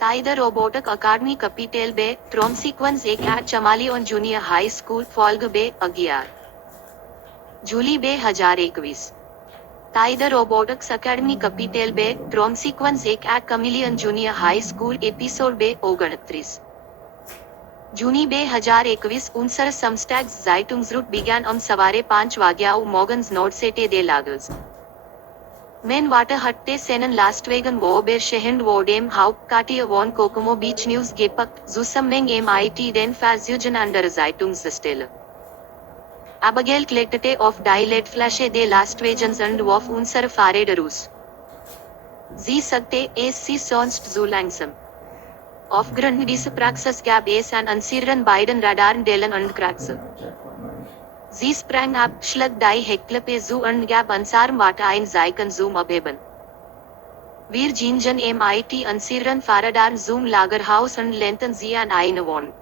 Taida Robotic Academy Capital Bay, Trom Sequence 1 at Chamalion Junior High School, Folg Bay, 11 July 2021 તાઇદર robotics academy capital bay ટ્રોમ sequence 1 at કમિલિયન junior high school episode 2 June 2021 ઉનસર સમસ્ટેગ્સ ઝાઇટુંગ્સરૂટ began સવારે 5 વાગ્યાઓ મોગન્સ નોડસેટે દે લાગલ્સ Men water hatte seinen Lastwagen wo ber shehend wo dem Hauptquartier von Kokomo Beach News gepackt, zusammen mit den Versuchen an der Zeitungssystele. Abigail kletterte auf die Leitflasche der Lastwagens und warf unsere Fahrräder raus. Sie sagte, es sie sonst so langsam. Aufgrund dieser Praxis gab es an unseren beiden Radardellen und Kratzer. Sie sprang ab, schlug die Heckklappe zu und gab unserem Water ein Zeichen zum Abheben. Wir gingen mit unseren Fahrrädern zum Lagerhaus und lehnten sie an eine Wand.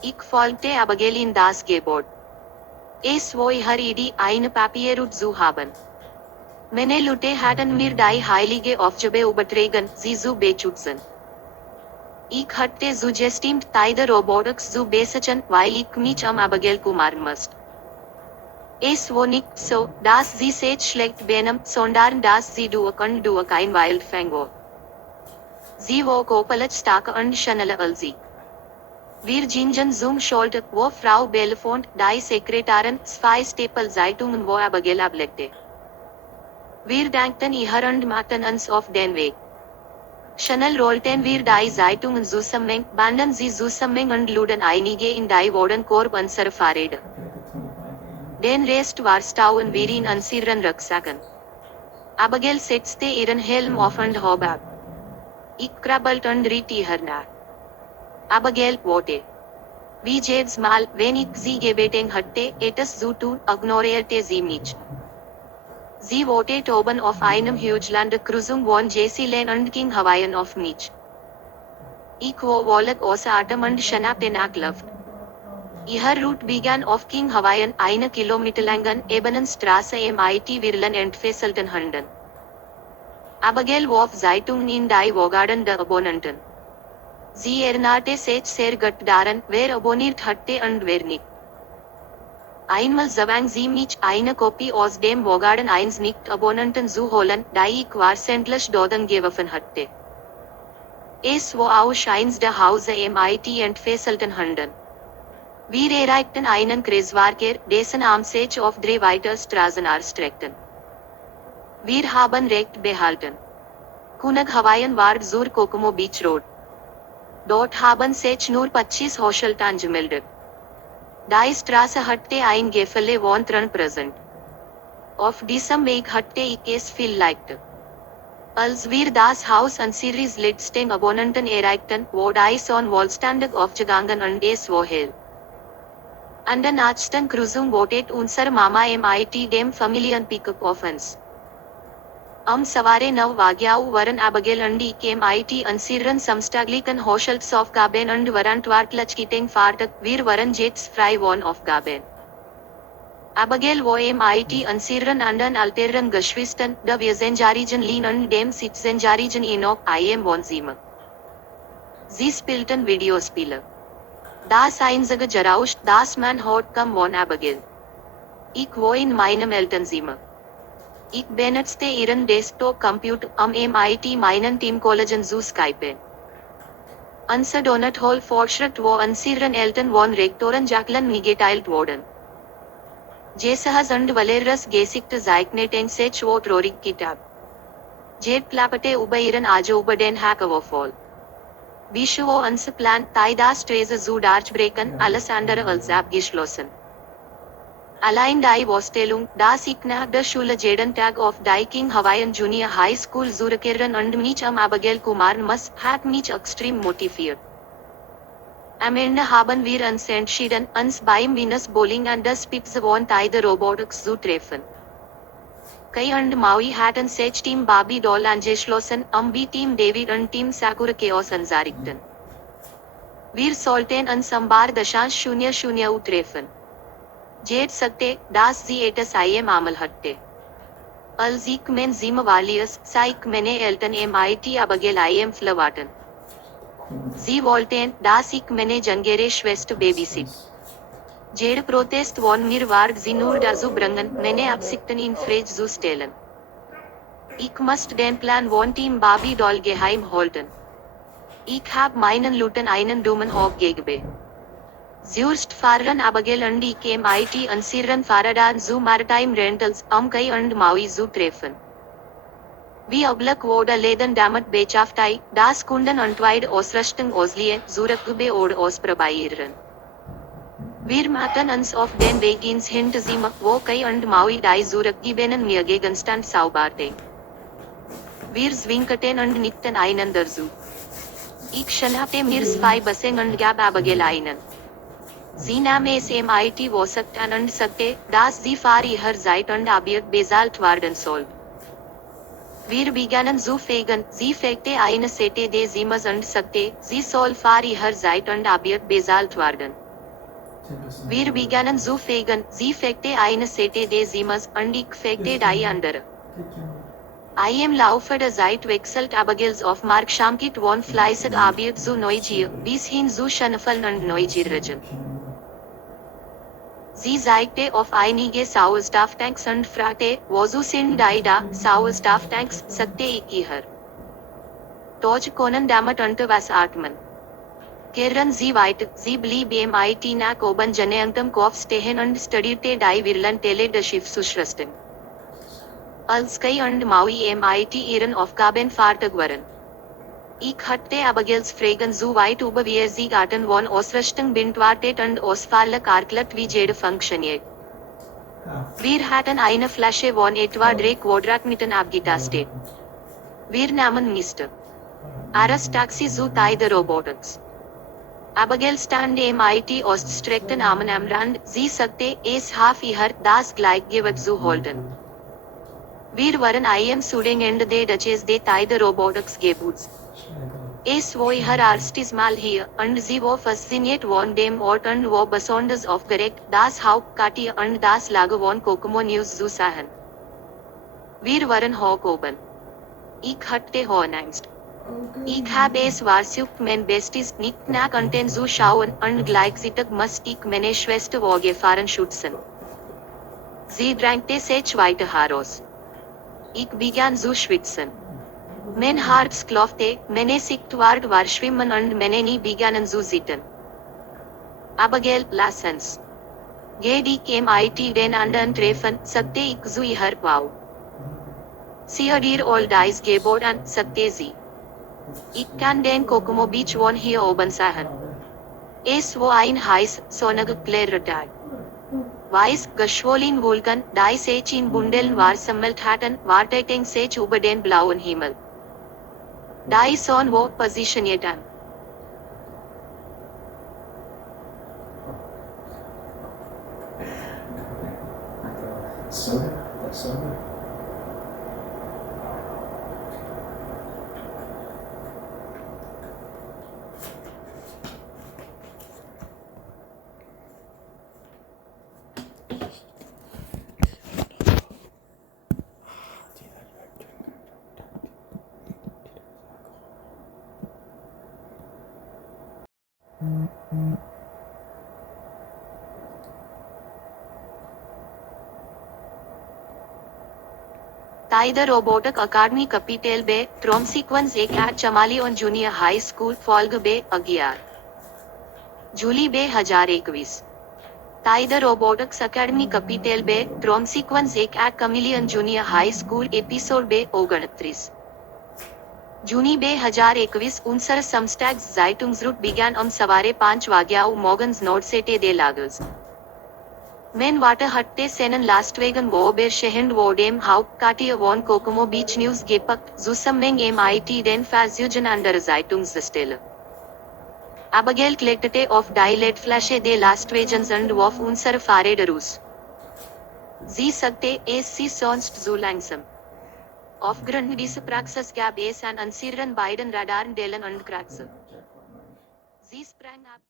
Ich folgte Abigail in das Gebäude. Es war ihre Idee, eine Papierroute zu haben. Meine Leute hatten mir die heilige Aufgabe übertragen, sie zu beschützen. Ich hatte zugestimmt, Taida Robotics zu besitzen, weil ich mich Abigail kümmern musste. Es war nicht so, dass sie sehr schlecht benahm, sondern dass sie durch ein Wildfang war. Sie war körperlich stark und schneller als ich. Wir gingen zum Schalter, wo Frau Belfont, die Sekretärin, zwei Stapel Zeitungen wo Abigail ablegte. Wir dankten ihr und machten uns auf den Weg. Schnell rollten wir die Zeitungen zusammen, banden sie zusammen und luden einige in die Warenkorb unserer Fahrräder. Den Rest warstauen wir in unseren Rucksacken. Abigail setzte ihren Helm auf und hob ab. Ich krabbelte und riet ihr nach. Abigail, warte. Wie jedes Mal, wenn ich sie gebeten hatte, etwas zu tun, ignorierte sie mich. Sie wartet oben auf einem Hugland-Cruisung von Jessie Lane und ging Hawaiian auf mich. Ich war völlig außer Atem und schnappte nach Luft. Ihr Route begann auf King Hawaiian, eine Kilometer langen, ebenen Straße mit Wirlen entfesselten Hunden. Abigail warf Zeitungen in die Wogarden der Abonnenten. Sie erinnerte sich sehr gut daran, wer abonniert hatte und wer nicht. Einmal zwang sie mich, eine Kopie aus dem Wogarden 1 Nicht-Abonnenten zu holen, die ich wahrscheinlich dort geworfen hatte. Es war auch eins der Hause mit entfesselten Hunden. Wir erreichten einen Kreisverkehr, dessen Arm sich auf 3 weitere Straßen erstreckten. Wir haben Recht behalten. Kunag Hawaiian war zur Kokomo Beach Road. Dort haben sich nur 25 Hotels angemeldet. Die Straße hatte ein Gefälle von 3%. Auf diesem Weg hatte ich es viel leichter. Als wir das Haus unseres letzten Abonnenten erreichten, war die Sonne wohlständig aufgegangen und es war hell. An der nächsten Kreuzung wartet unser Mama mit dem Familienpickup auf uns. Savare 9 વાગ્યાઓ વરણ Abigail und ich mit unseren samstaglichen Hochschulsaufgaben und verantwortlichen Fahrtag, wir waren jetzt frei von Aufgaben. Abigail war mit unseren anderen älteren Geschwistern, der Wiesenjährigen Lin und dem 17-jährigen Enoch, im Wohnzimmer. Sie spielten Videospiele. Das einzige Geräusch, das man hört, kam von Abigail. Ich war in meinem Elternzimmer. Ich benutzte ihren Desktop-Computer, mit meinen Teamkollegen zu Skypen. Unser Donut Hall Fortschritt wo unseren Eltern von Rektoren Jacqueline mitgeteilt worden. Jesahas und Valeras gesigte Zeichneten sich wo Trorik Kitab. Jed klapperte über ihren Ajo über den Hackerwurfall. Wische wo unser Plan, das Strese zu durchbrechen, alles andere als abgeschlossen. Allein die Vorstellung, dass ich nach der Schule jeden Tag auf die King Hawaiian Junior High School zurückkehren und mich Abigail kümmern muss, hat mich extrem motiviert. Am Ende haben wir uns entschieden, uns beim Venus Bowling an der Spitze von Taida Robotics zu treffen. Kai und Maui hatten sich Team Barbie Doll angeschlossen, wie Team David und Team Sakura Chaos anzarichten. Wir sollten uns am Bar 0:00 treffen. Jade sagte, dass sie etwas einmal hatte. Als ich mein Zimmer verließ, sah ich meine Eltern mit Abigail verlassen. Sie wollten, dass ich meine jüngere Schwester babysit. Jede Protest von mir war, sie nur dazu bringen, meine Absichten in Frage zu stellen. Ich musste den Plan von Team Barbie Doll geheim halten. Ich habe meinen Leuten einen dummen Hock gegeben. Zuerst fahren Abigail und ich mit unseren Fahrrädern zu Maritime Rentals, Kai und Maui zu treffen. Wie üblich wurde Läden damit beschäftigt, das Kunden entweder Ausrüstung ausleihen, zurückgeben oder ausprobieren. Wir machten uns auf den Weg ins Hinterzimmer, wo Kai und Maui die zurückgegebenen mir Gegenstand sauberten. Wir zwinkerte und nickten einander zu. Ich schnappte mir zwei Bassen und gab Abigail einen. Sie nahm es mit Wasserkt an und sagte, dass sie für ihr seid und Arbeit bezahlt werden soll. Wir begannen zu fegen, sie fegte eine Sette des Zimmers und sagte, sie soll für ihr seid und Arbeit bezahlt werden. Wir begannen zu fegen, sie fegte eine Sette des Zimmers und ich fegte die andere. Im Laufe der Zeit wechselt Abigails Aufmerksamkeit von fleißig Arbeit zu Neugier, bis hin zu Schnüffeln und Neugierigen. Sie zeigte auf einige Sauerstofftanks und fragte, wozu sind die da, Sauerstofftanks, sagte ich ihr. Doch können damit was atmen. Kehren Sie weiter, sie blieb mit nach oben geneigtem Kopf stehen und studierte die Virlantelle des Schiffszuschriften. Als Kai und Maui mit ihren Aufgaben fertig waren. Ich hatte Abigails Fragen so weit über wie sie Garten von Ausrüstung beantwortet und ausfallend erklärt wie jede funktioniert. Wir hatten eine Flasche von etwa 3 Quadratmetern abgetastet. Wir nahmen Mr. Aras Taxi zu der Robotics. Abigail stand mit ausgestreckten Armen am Rand, sie sagte, es half ihr, das Gleichgewicht zu halten. Wir waren zu den Ende der Duchess der Robotics Gebuts. Es war ihr erstes Mal hier, und sie war fasziniert von dem Ort und war besonders aufgeregt, das Hauptquartier und das Lager von Kokomo News zu sehen. Wir waren hoch oben. Ich hatte Hornangst. Ich habe es versucht, mein Bestes nicht nach unten zu schauen, und gleichzeitig musste ich meine Schwester vor Gefahren schützen. Sie drängte sich weiter heraus. Ich begann zu schwitzen. Mein Herz klopfte, meine Sicht war schwimmen und meine Knie begannen zu zittern. Abigail, lass uns. Geh dich mit den anderen treffen, sagte ich zu ihr, wow. Sie hat ihr all dies geboten, sagte sie. Ich kann den Kokomo Beach von hier oben sehen. Es war ein heiß, sonniger, klarer Tag. Weiß, geschwollen Wolken, die sich in Bundeln versammelt hatten, warteten sich über den blauen Himmel. Die Sonne war positioniert an. The Robotic Academy Capital Bay, Trom Sequence 1 at Chamalion Junior High School, Folg Bay, 11. July 2021. The Robotics Academy Capital Bay, Trom Sequence 1 at Chameleon Junior High School, Episode Bay, 29. Juni 2021 unser Samstags-Zeitungsroute begann सवारे 5 वाग्याउ morgens Nordseite des Lagers. Men Water hatte seinen Lastwagen beobachten vor dem Hauptquartier von Kokomo Beach News gepackt, zusammen mit den Fahrzeugen an der Zeitungsstelle. Abigail kletterte auf die Leitflasche des Lastwagens und auf unsere Fahrräder raus. Sie sagte, es ist sonst so langsam. Aufgrund dieser Praxis gab es an unseren beiden Radaren Dellen und Kratzer. Sie sprang ab.